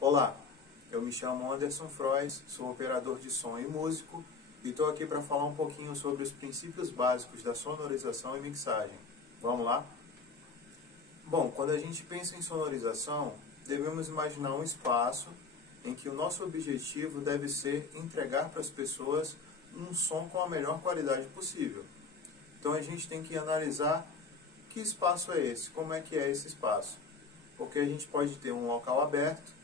Olá, eu me chamo Anderson Frois, sou operador de som e músico e estou aqui para falar um pouquinho sobre os princípios básicos da sonorização e mixagem. Vamos lá? Bom, quando a gente pensa em sonorização, devemos imaginar um espaço em que o nosso objetivo deve ser entregar para as pessoas um som com a melhor qualidade possível. Então a gente tem que analisar que espaço é esse, como é que é esse espaço. Porque a gente pode ter um local aberto,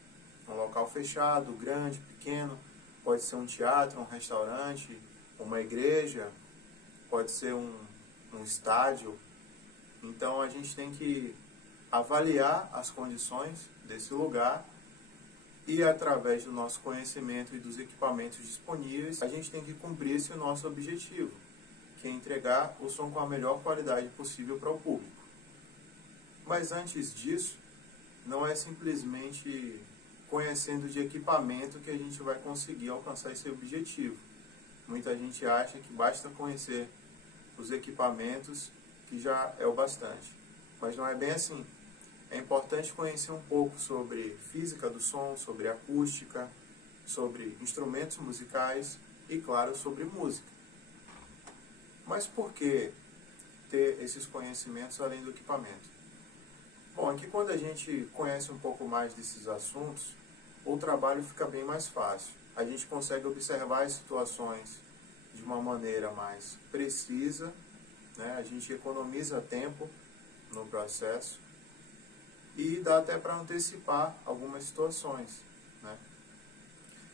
um local fechado, grande, pequeno, pode ser um teatro, um restaurante, uma igreja, pode ser um estádio. Então a gente tem que avaliar as condições desse lugar e, através do nosso conhecimento e dos equipamentos disponíveis, a gente tem que cumprir esse nosso objetivo, que é entregar o som com a melhor qualidade possível para o público. Mas antes disso, não é simplesmente conhecendo de equipamento que a gente vai conseguir alcançar esse objetivo. Muita gente acha que basta conhecer os equipamentos que já é o bastante, mas não é bem assim. É importante conhecer um pouco sobre física do som, sobre acústica, sobre instrumentos musicais e, claro, sobre música. Mas por que ter esses conhecimentos além do equipamento? Bom, é que quando a gente conhece um pouco mais desses assuntos, o trabalho fica bem mais fácil. A gente consegue observar as situações de uma maneira mais precisa, né? A gente economiza tempo no processo e dá até para antecipar algumas situações, né?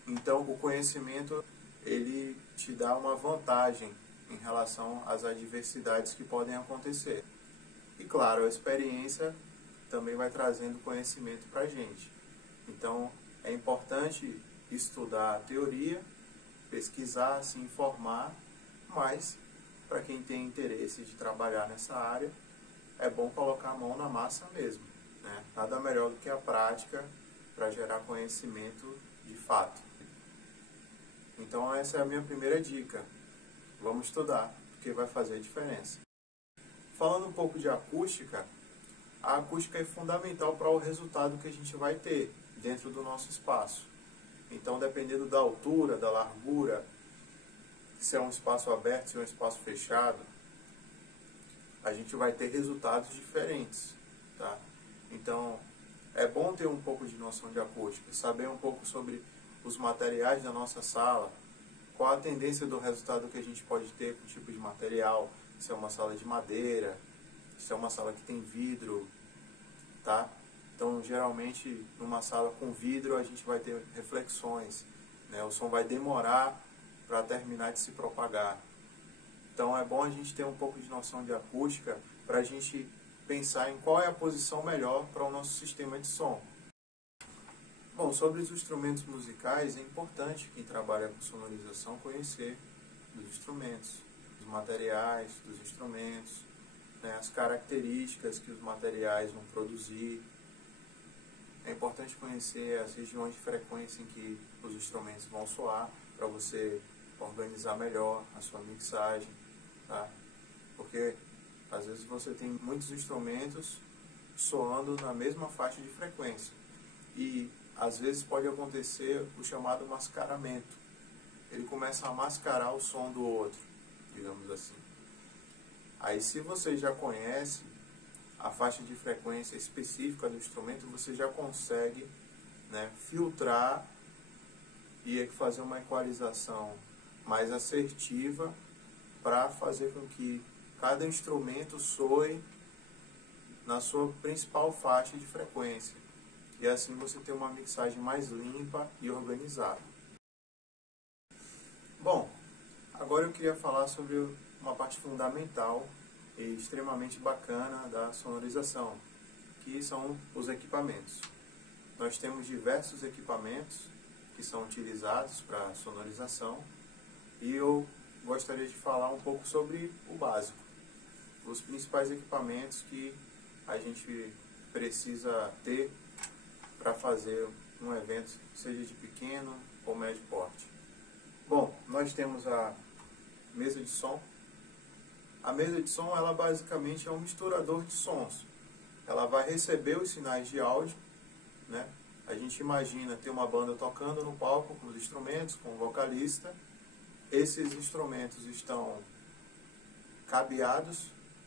Então, o conhecimento, ele te dá uma vantagem em relação às adversidades que podem acontecer. E, claro, a experiência também vai trazendo conhecimento para a gente. Então, é importante estudar a teoria, pesquisar, se informar, mas, para quem tem interesse de trabalhar nessa área, é bom colocar a mão na massa mesmo, né? Nada melhor do que a prática para gerar conhecimento de fato. Então, essa é a minha primeira dica. Vamos estudar, porque vai fazer diferença. Falando um pouco de acústica, a acústica é fundamental para o resultado que a gente vai ter dentro do nosso espaço. Então, dependendo da altura, da largura, se é um espaço aberto, se é um espaço fechado, a gente vai ter resultados diferentes, tá? Então, é bom ter um pouco de noção de acústica, saber um pouco sobre os materiais da nossa sala, qual a tendência do resultado que a gente pode ter com o tipo de material, se é uma sala de madeira, se é uma sala que tem vidro, tá? Então, geralmente, numa sala com vidro, a gente vai ter reflexões, né? O som vai demorar para terminar de se propagar. Então, é bom a gente ter um pouco de noção de acústica para a gente pensar em qual é a posição melhor para o nosso sistema de som. Bom, sobre os instrumentos musicais, é importante quem trabalha com sonorização conhecer dos instrumentos, dos materiais, dos instrumentos, né? As características que os materiais vão produzir. É importante conhecer as regiões de frequência em que os instrumentos vão soar, para você organizar melhor a sua mixagem, tá? Porque às vezes você tem muitos instrumentos soando na mesma faixa de frequência e às vezes pode acontecer o chamado mascaramento. Ele começa a mascarar o som do outro, digamos assim. Aí, se você já conhece a faixa de frequência específica do instrumento, você já consegue, né, filtrar e fazer uma equalização mais assertiva para fazer com que cada instrumento soe na sua principal faixa de frequência. E assim você tem uma mixagem mais limpa e organizada. Bom, agora eu queria falar sobre uma parte fundamental e extremamente bacana da sonorização, que são os equipamentos. Nós temos diversos equipamentos que são utilizados para sonorização e eu gostaria de falar um pouco sobre o básico, os principais equipamentos que a gente precisa ter para fazer um evento, seja de pequeno ou médio porte. Bom, nós temos a mesa de som. A mesa de som, ela basicamente é um misturador de sons. Ela vai receber os sinais de áudio, né? A gente imagina ter uma banda tocando no palco com os instrumentos, com o vocalista. Esses instrumentos estão cabeados,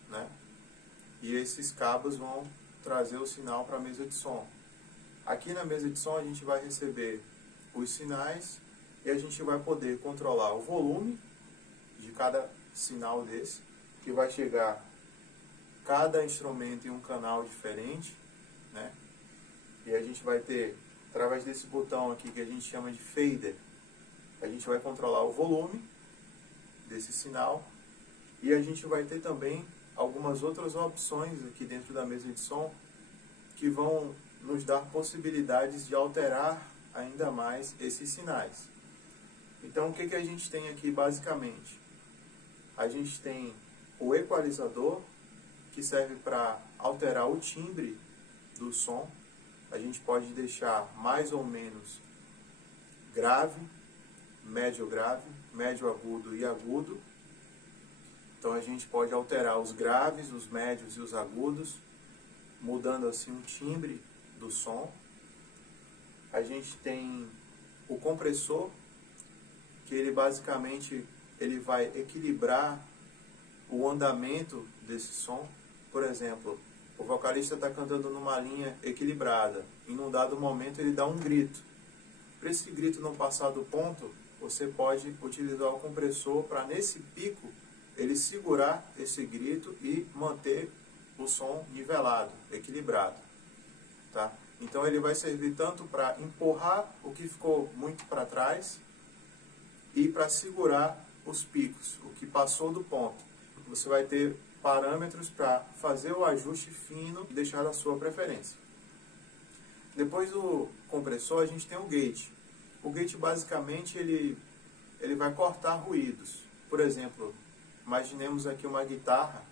né? E esses cabos vão trazer o sinal para a mesa de som. Aqui na mesa de som a gente vai receber os sinais e a gente vai poder controlar o volume de cada sinal desse, que vai chegar cada instrumento em um canal diferente, né? E a gente vai ter, através desse botão aqui que a gente chama de fader, a gente vai controlar o volume desse sinal e a gente vai ter também algumas outras opções aqui dentro da mesa de som que vão nos dar possibilidades de alterar ainda mais esses sinais. Então o que a gente tem aqui basicamente? A gente tem o equalizador, que serve para alterar o timbre do som. A gente pode deixar mais ou menos grave, médio agudo e agudo. Então a gente pode alterar os graves, os médios e os agudos, mudando assim o timbre do som. A gente tem o compressor, que ele basicamente vai equilibrar o andamento desse som. Por exemplo, o vocalista está cantando numa linha equilibrada. Em um dado momento ele dá um grito. Para esse grito não passar do ponto, você pode utilizar o compressor para nesse pico ele segurar esse grito e manter o som nivelado, equilibrado. Tá? Então ele vai servir tanto para empurrar o que ficou muito para trás e para segurar os picos, o que passou do ponto. Você vai ter parâmetros para fazer o ajuste fino e deixar a sua preferência. Depois do compressor a gente tem o gate. O gate basicamente ele vai cortar ruídos. Por exemplo, imaginemos aqui uma guitarra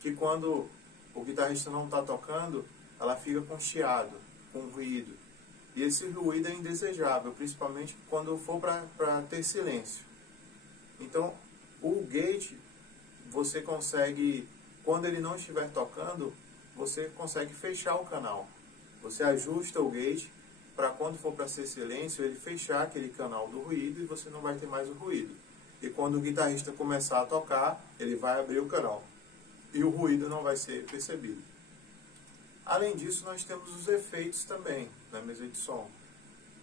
que quando o guitarrista não está tocando, ela fica com chiado, com ruído. E esse ruído é indesejável, principalmente quando for para ter silêncio. Então, o gate, você consegue, quando ele não estiver tocando, você consegue fechar o canal. Você ajusta o gate para quando for para ser silêncio, ele fechar aquele canal do ruído e você não vai ter mais o ruído. E quando o guitarrista começar a tocar, ele vai abrir o canal. E o ruído não vai ser percebido. Além disso, nós temos os efeitos também na mesa de som.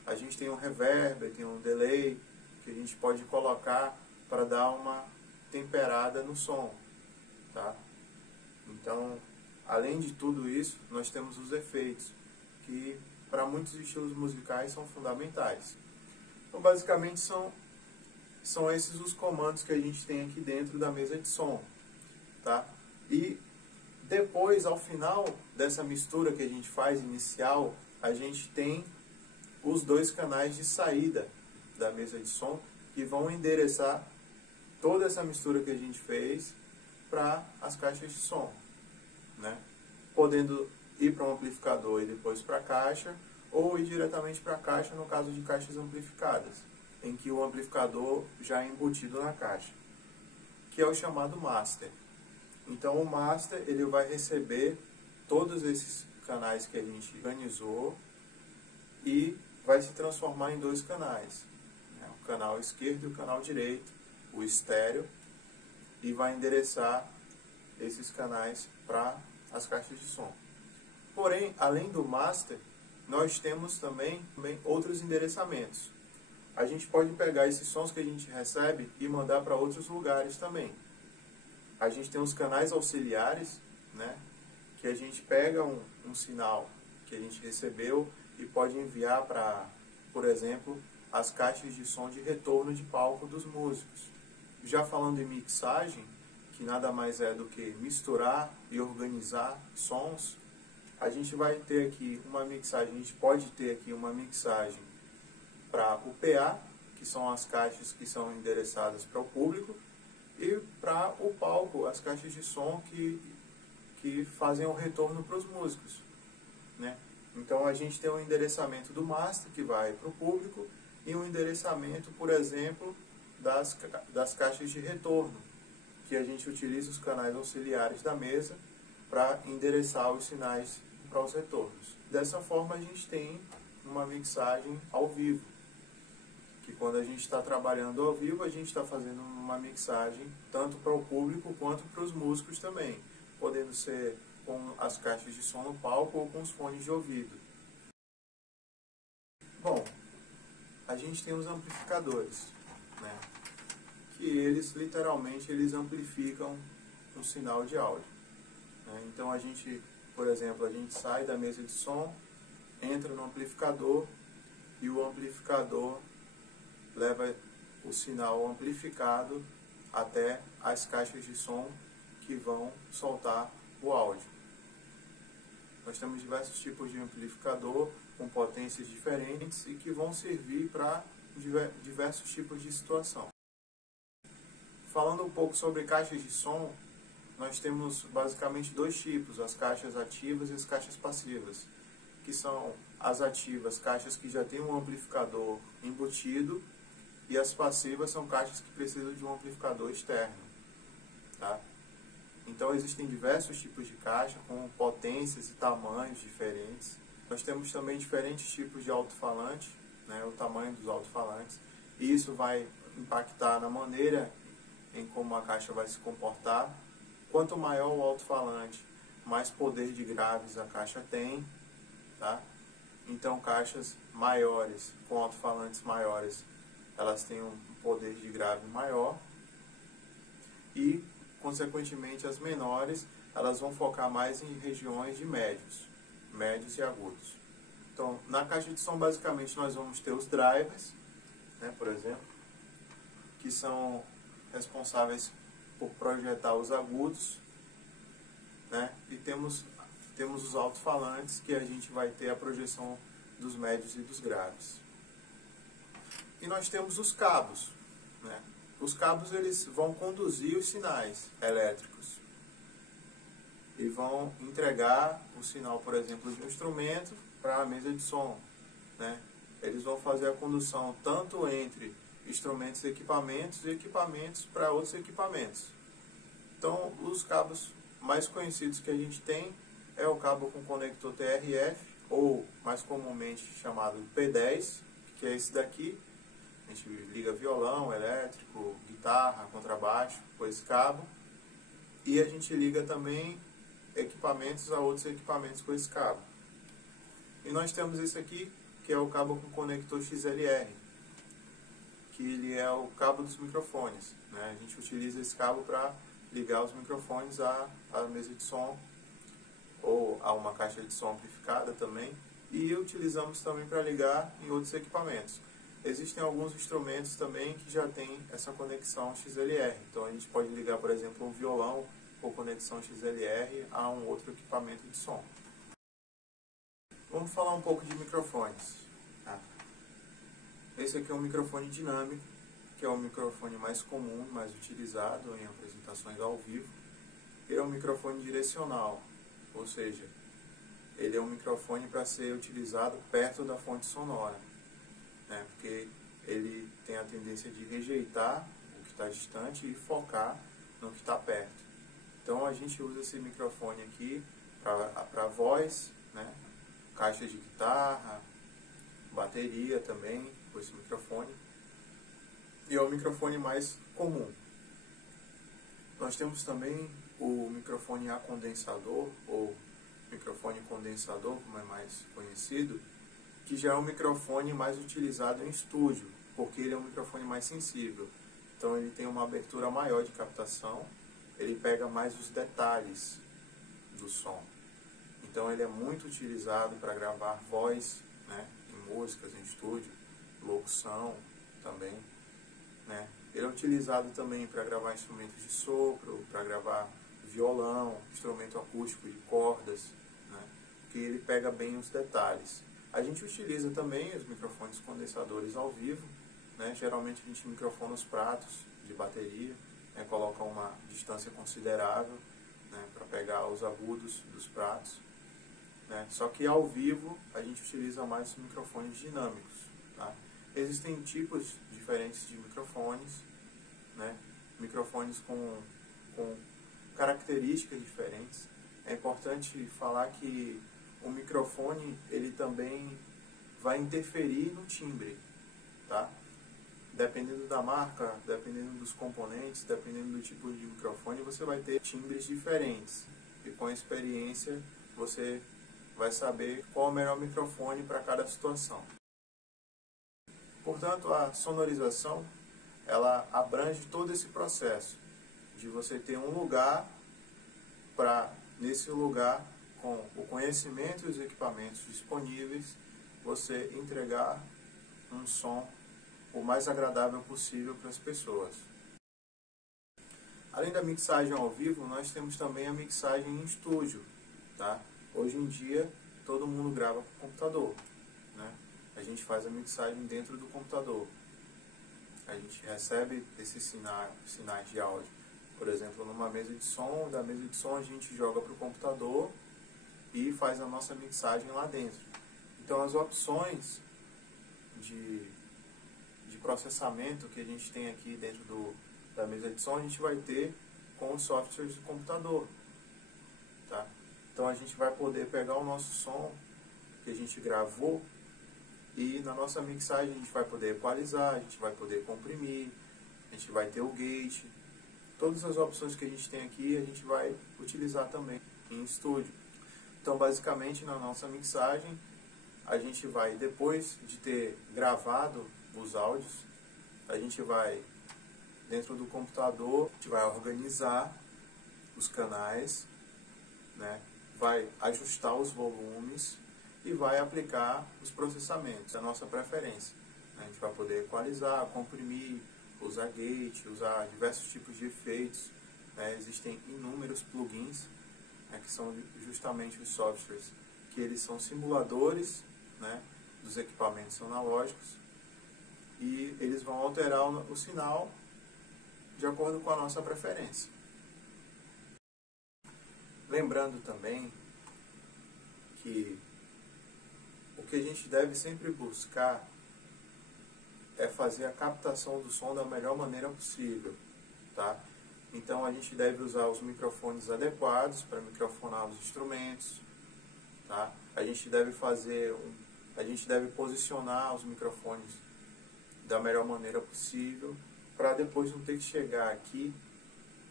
A gente tem um reverb, tem um delay, que a gente pode colocar para dar uma temperada no som. Tá? Então, além de tudo isso, nós temos os efeitos, que para muitos estilos musicais são fundamentais. Então, basicamente, são esses os comandos que a gente tem aqui dentro da mesa de som. Tá? E depois, ao final dessa mistura que a gente faz inicial, a gente tem os dois canais de saída da mesa de som que vão endereçar toda essa mistura que a gente fez para as caixas de som, né? Podendo ir para um amplificador e depois para a caixa, ou ir diretamente para a caixa no caso de caixas amplificadas, em que o amplificador já é embutido na caixa, que é o chamado master. Então o master ele vai receber todos esses canais que a gente organizou e vai se transformar em dois canais, né? O canal esquerdo e o canal direito, o estéreo, e vai endereçar esses canais para as caixas de som. Porém, além do master, nós temos também outros endereçamentos. A gente pode pegar esses sons que a gente recebe e mandar para outros lugares também. A gente tem os canais auxiliares, né, que a gente pega um sinal que a gente recebeu e pode enviar para, por exemplo, as caixas de som de retorno de palco dos músicos. Já falando em mixagem, que nada mais é do que misturar e organizar sons, a gente vai ter aqui uma mixagem, a gente pode ter aqui uma mixagem para o PA, que são as caixas que são endereçadas para o público, e para o palco, as caixas de som que fazem o retorno para os músicos, né? Então a gente tem um endereçamento do master que vai para o público e um endereçamento, por exemplo, das caixas de retorno, que a gente utiliza os canais auxiliares da mesa para endereçar os sinais para os retornos. Dessa forma a gente tem uma mixagem ao vivo. Que quando a gente está trabalhando ao vivo, a gente está fazendo uma mixagem tanto para o público quanto para os músicos também, podendo ser com as caixas de som no palco ou com os fones de ouvido. Bom, a gente tem os amplificadores, né? Que eles literalmente amplificam um sinal de áudio, né? Então a gente, por exemplo, a gente sai da mesa de som, entra no amplificador e o amplificador leva o sinal amplificado até as caixas de som que vão soltar o áudio. Nós temos diversos tipos de amplificador com potências diferentes e que vão servir para diversos tipos de situação. Falando um pouco sobre caixas de som, nós temos basicamente dois tipos, as caixas ativas e as caixas passivas, que são as ativas, caixas que já têm um amplificador embutido, e as passivas são caixas que precisam de um amplificador externo, tá? Então existem diversos tipos de caixa com potências e tamanhos diferentes. Nós temos também diferentes tipos de alto-falante, né, o tamanho dos alto-falantes, e isso vai impactar na maneira em como a caixa vai se comportar. Quanto maior o alto-falante, mais poder de graves a caixa tem, tá? Então caixas maiores, com alto-falantes maiores, elas têm um poder de grave maior e, consequentemente, as menores, elas vão focar mais em regiões de médios e agudos. Então, na caixa de som, basicamente, nós vamos ter os drivers, né, por exemplo, que são responsáveis por projetar os agudos, né, e temos os alto-falantes, que a gente vai ter a projeção dos médios e dos graves. E nós temos os cabos, né? Os cabos, eles vão conduzir os sinais elétricos e vão entregar o sinal, por exemplo, de um instrumento para a mesa de som, né? Eles vão fazer a condução tanto entre instrumentos e equipamentos para outros equipamentos. Então, os cabos mais conhecidos que a gente tem é o cabo com conector TRF, ou mais comumente chamado P10, que é esse daqui. A gente liga violão, elétrico, guitarra, contrabaixo com esse cabo. E a gente liga também equipamentos a outros equipamentos com esse cabo. E nós temos esse aqui, que é o cabo com conector XLR, que ele é o cabo dos microfones, né? A gente utiliza esse cabo para ligar os microfones à mesa de som ou a uma caixa de som amplificada também. E utilizamos também para ligar em outros equipamentos. Existem alguns instrumentos também que já têm essa conexão XLR. Então a gente pode ligar, por exemplo, um violão com conexão XLR a um outro equipamento de som. Vamos falar um pouco de microfones, tá? Esse aqui é um microfone dinâmico, que é o microfone mais comum, mais utilizado em apresentações ao vivo. Ele é um microfone direcional, ou seja, ele é um microfone para ser utilizado perto da fonte sonora, né? Porque ele tem a tendência de rejeitar o que está distante e focar no que está perto. Então a gente usa esse microfone aqui para voz, né? Caixa de guitarra, bateria também, com esse microfone. E é o microfone mais comum. Nós temos também o microfone acondensador, ou microfone condensador, como é mais conhecido, que já é o microfone mais utilizado em estúdio, porque ele é um microfone mais sensível. Então ele tem uma abertura maior de captação, ele pega mais os detalhes do som. Então ele é muito utilizado para gravar voz, né, em músicas, em estúdio, locução também, né. Ele é utilizado também para gravar instrumentos de sopro, para gravar violão, instrumento acústico de cordas, né, que ele pega bem os detalhes. A gente utiliza também os microfones condensadores ao vivo, né, geralmente a gente microfona os pratos de bateria, né, coloca uma distância considerável, né, para pegar os agudos dos pratos. Né? Só que ao vivo a gente utiliza mais microfones dinâmicos. Tá? Existem tipos diferentes de microfones, né? Microfones com características diferentes. É importante falar que o microfone ele também vai interferir no timbre, tá? Dependendo da marca, dependendo dos componentes, dependendo do tipo de microfone, você vai ter timbres diferentes. E com a experiência, você vai saber qual é o melhor microfone para cada situação. Portanto, a sonorização, ela abrange todo esse processo de você ter um lugar para, nesse lugar, com o conhecimento e os equipamentos disponíveis, você entregar um som o mais agradável possível para as pessoas. Além da mixagem ao vivo, nós temos também a mixagem em estúdio, tá? Hoje em dia, todo mundo grava com computador, né? A gente faz a mixagem dentro do computador. A gente recebe esses sinais de áudio, por exemplo, numa mesa de som. Da mesa de som a gente joga para o computador e faz a nossa mixagem lá dentro. Então as opções de processamento que a gente tem aqui dentro da mesa de som, a gente vai ter com os softwares de computador, tá? Então a gente vai poder pegar o nosso som que a gente gravou e na nossa mixagem a gente vai poder equalizar, a gente vai poder comprimir, a gente vai ter o gate. Todas as opções que a gente tem aqui a gente vai utilizar também em estúdio. Então basicamente na nossa mixagem a gente vai, depois de ter gravado os áudios, a gente vai dentro do computador, a gente vai organizar os canais, né? Vai ajustar os volumes e vai aplicar os processamentos, a nossa preferência. A gente vai poder equalizar, comprimir, usar gate, usar diversos tipos de efeitos. Existem inúmeros plugins, né, que são justamente os softwares, que eles são simuladores, né, dos equipamentos analógicos, e eles vão alterar o sinal de acordo com a nossa preferência. Lembrando também que o que a gente deve sempre buscar é fazer a captação do som da melhor maneira possível, tá? Então a gente deve usar os microfones adequados para microfonar os instrumentos, tá? A gente deve posicionar os microfones da melhor maneira possível, para depois não ter que chegar aqui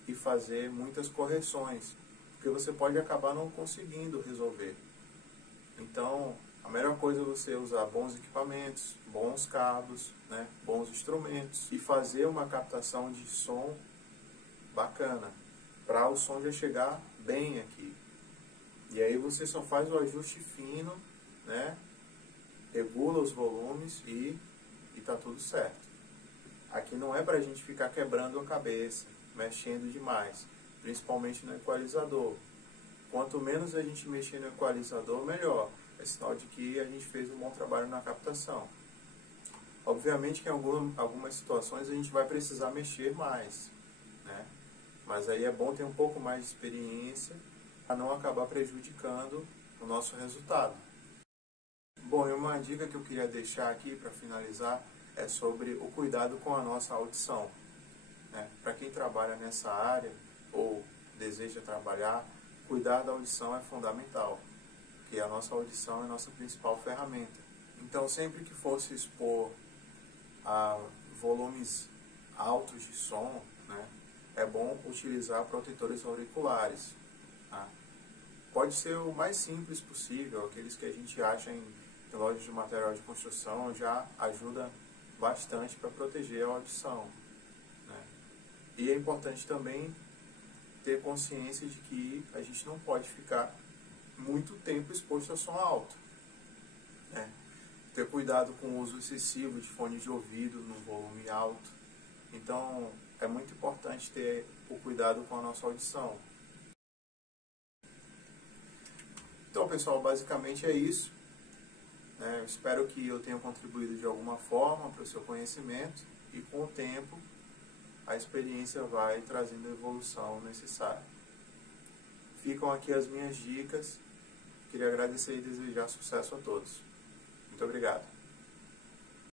e fazer muitas correções, porque você pode acabar não conseguindo resolver. Então, a melhor coisa é você usar bons equipamentos, bons cabos, né, bons instrumentos e fazer uma captação de som bacana, para o som já chegar bem aqui. E aí você só faz o ajuste fino, né, regula os volumes e tá tudo certo. Aqui não é para a gente ficar quebrando a cabeça, mexendo demais, principalmente no equalizador. Quanto menos a gente mexer no equalizador, melhor. É sinal de que a gente fez um bom trabalho na captação. Obviamente que em algumas situações a gente vai precisar mexer mais, né? Mas aí é bom ter um pouco mais de experiência para não acabar prejudicando o nosso resultado. Bom, e uma dica que eu queria deixar aqui para finalizar é sobre o cuidado com a nossa audição, né? Para quem trabalha nessa área ou deseja trabalhar, cuidar da audição é fundamental, porque a nossa audição é a nossa principal ferramenta. Então, sempre que for se expor a volumes altos de som, né, é bom utilizar protetores auriculares, tá? Pode ser o mais simples possível, aqueles que a gente acha em lojas de material de construção, já ajuda bastante para proteger a audição, né? E é importante também ter consciência de que a gente não pode ficar muito tempo exposto a som alto, né? Ter cuidado com o uso excessivo de fone de ouvido no volume alto. Então é muito importante ter o cuidado com a nossa audição. Então, pessoal, basicamente é isso. Eu espero que eu tenha contribuído de alguma forma para o seu conhecimento e com o tempo a experiência vai trazendo a evolução necessária. Ficam aqui as minhas dicas. Queria agradecer e desejar sucesso a todos. Muito obrigado.